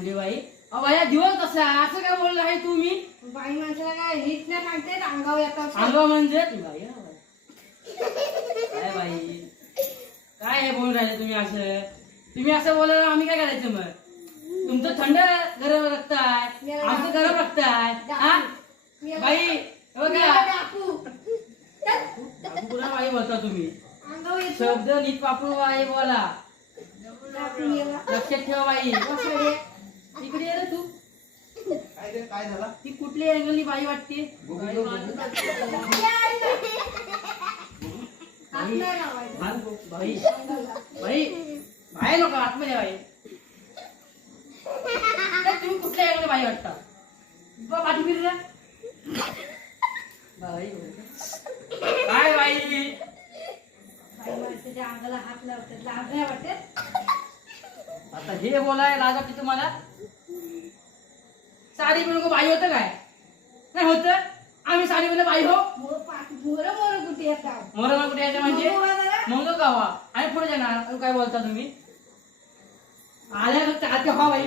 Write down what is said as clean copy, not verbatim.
म्हणजे बाई बाया दिवस कसा असं काय बोललं आहे तुम्ही? बाई माणसाला काय नीट नाही सांगते अंगावर येतात. अंगाव म्हणजे बाई काय बाई काय हे बोलून राहिले तुम्ही असं? तुम्ही असं बोलायला आम्ही काय करायचं मग? तुमचं थंड गरम रक्त आहे, आमचं गरम रक्त आहे. हा बाई बघा पुन्हा बाई बोलता तुम्ही. अंगावर येतो. शब्द नीट वापरून बाई बोला. लक्षात ठेवा बाई. इकडे ये रे तू. काय झाला? ती कुठली अँगलनी बाई वाटते? हात नाही लावायचा. बाई बाई बाहेर नका आतमध्ये बाई. तुम्ही कुठल्या अँगलनी बाई वाटता? पाठी फिर रे. बाई काय बाई बाई माणसाच्या अंगाला हात लावतात. लाज नाही वाटत? आता हे बोलाय लाज वाटते तुम्हाला? साडी पिळून बाई होतं काय? नाही होतं. आम्ही साडी पिळून बाई हो. मोर कुठे येतात? मोर कुठे यायचं म्हणजे मग गावा आणि पुढे जाणार. काय बोलता तुम्ही? आल्या हा बाई.